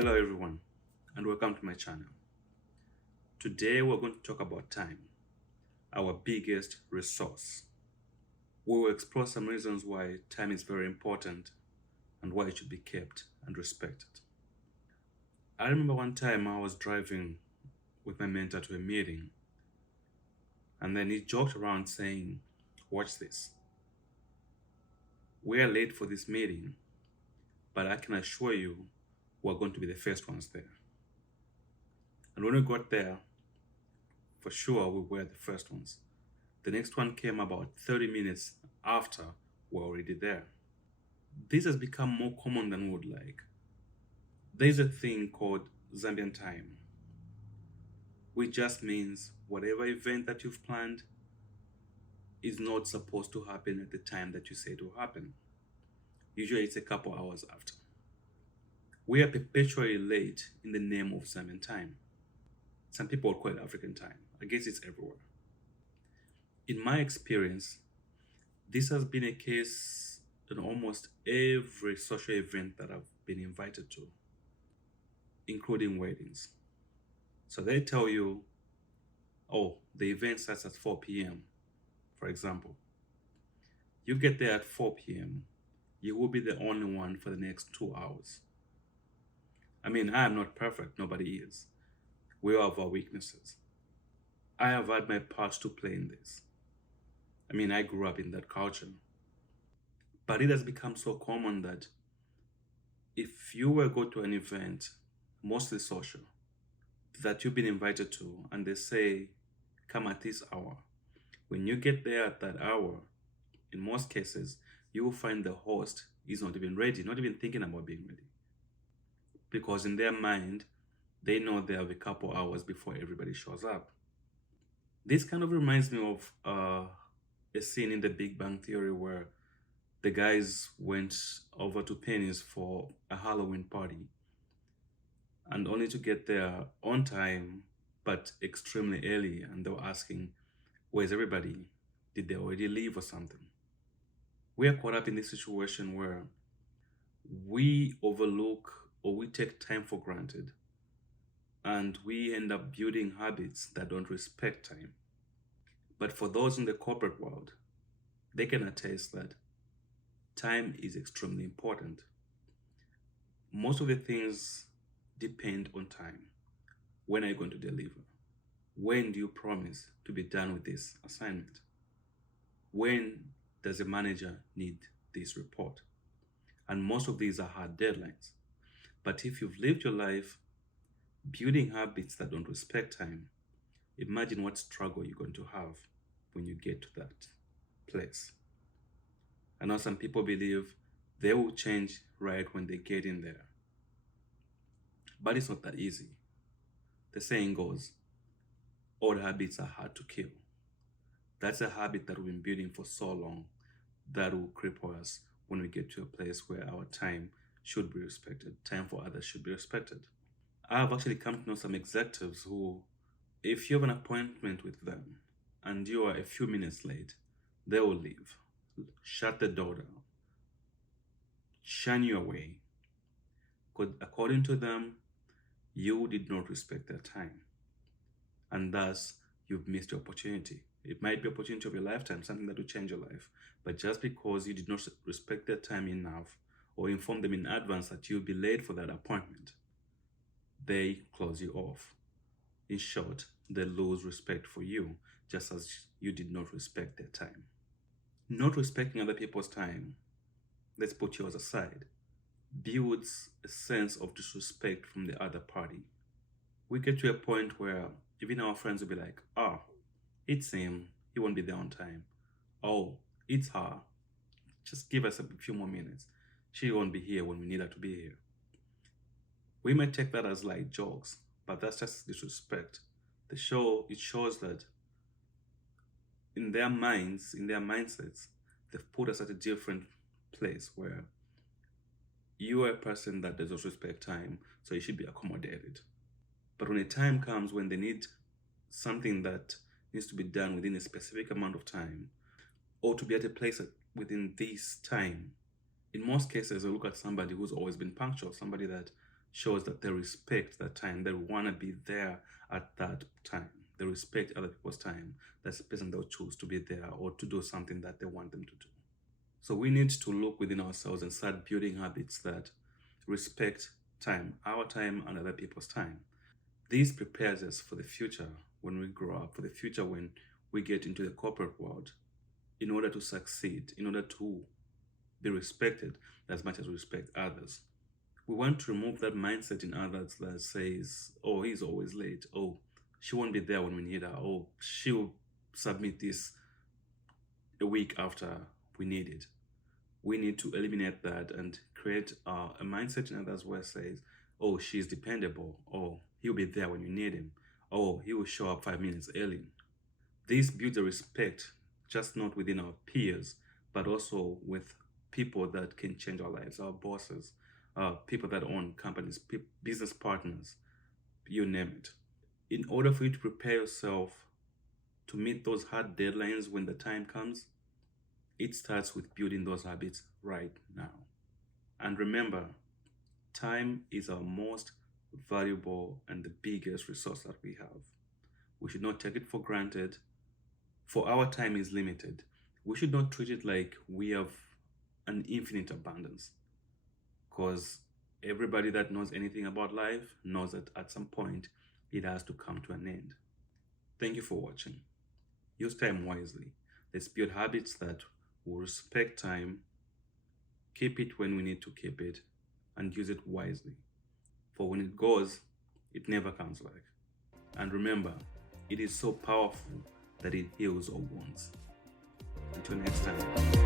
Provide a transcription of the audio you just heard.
Hello everyone and welcome to my channel. Today we're going to talk about time, our biggest resource. We will explore some reasons why time is very important and why it should be kept and respected. I remember one time I was driving with my mentor to a meeting and then he joked around saying, "Watch this. We are late for this meeting, but I can assure you we're going to be the first ones there." And when we got there, for sure we were the first ones. The next one came about 30 minutes after we're already there. This has become more common than we would like. There's a thing called Zambian Time, which just means whatever event that you've planned is not supposed to happen at the time that you say it will happen. Usually it's a couple hours after. We are perpetually late in the name of Zambian Time. Some people call it African Time. I guess it's everywhere. In my experience, this has been a case in almost every social event that I've been invited to, including weddings. So they tell you, oh, the event starts at 4 p.m., for example. You get there at 4 p.m., you will be the only one for the next 2 hours. I mean, I am not perfect, nobody is. We all have our weaknesses. I have had my part to play in this. I mean, I grew up in that culture. But it has become so common that if you were go to an event, mostly social, that you've been invited to, and they say, come at this hour, when you get there at that hour, in most cases, you will find the host is not even ready, not even thinking about being ready. Because in their mind, they know they have a couple hours before everybody shows up. This kind of reminds me of a scene in the Big Bang Theory where the guys went over to Penny's for a Halloween party and only to get there on time but extremely early, and they were asking, where's everybody? Did they already leave or something? We are caught up in this situation where we overlook or we take time for granted and we end up building habits that don't respect time. But for those in the corporate world, they can attest that time is extremely important. Most of the things depend on time. When are you going to deliver? When do you promise to be done with this assignment? When does a manager need this report? And most of these are hard deadlines. But if you've lived your life building habits that don't respect time, imagine what struggle you're going to have when you get to that place. I know some people believe they will change right when they get in there. But it's not that easy. The saying goes, old habits are hard to kill. That's a habit that we've been building for so long that will cripple us when we get to a place where our time should be respected. Time for others should be respected. I have actually come to know some executives who, if you have an appointment with them and you are a few minutes late, they will leave, shut the door down, shun you away. Because according to them, you did not respect their time. And thus, you've missed your opportunity. It might be opportunity of your lifetime, something that will change your life. But just because you did not respect their time enough or inform them in advance that you'll be late for that appointment, they close you off. In short, they lose respect for you, just as you did not respect their time. Not respecting other people's time, let's put yours aside, builds a sense of disrespect from the other party. We get to a point where even our friends will be like, oh, it's him, he won't be there on time. Oh, it's her, just give us a few more minutes. She won't be here when we need her to be here. We might take that as light jokes, but that's just disrespect. It shows that in their minds, in their mindsets, they've put us at a different place where you are a person that does not respect time, so you should be accommodated. But when a time comes when they need something that needs to be done within a specific amount of time, or to be at a place within this time, in most cases, I look at somebody who's always been punctual, somebody that shows that they respect that time. They want to be there at that time. They respect other people's time. That's the person they'll choose to be there or to do something that they want them to do. So we need to look within ourselves and start building habits that respect time, our time and other people's time. This prepares us for the future when we grow up, for the future when we get into the corporate world, in order to succeed, in order to be respected as much as we respect others. We want to remove that mindset in others that says, oh, he's always late. Oh, she won't be there when we need her. Oh, she'll submit this a week after we need it. We need to eliminate that and create a mindset in others where it says, oh, she's dependable. Oh, he'll be there when you need him. Oh, he will show up 5 minutes early. This builds a respect, just not within our peers, but also with people that can change our lives, our bosses, people that own companies, business partners, you name it. In order for you to prepare yourself to meet those hard deadlines when the time comes, it starts with building those habits right now. And remember, time is our most valuable and the biggest resource that we have. We should not take it for granted, for our time is limited. We should not treat it like we have an infinite abundance, because everybody that knows anything about life knows that at some point it has to come to an end. Thank you for watching. Use time wisely. Let's build habits that will respect time, keep it when we need to keep it, and use it wisely. For when it goes, it never comes back. And remember, it is so powerful that it heals all wounds. Until next time.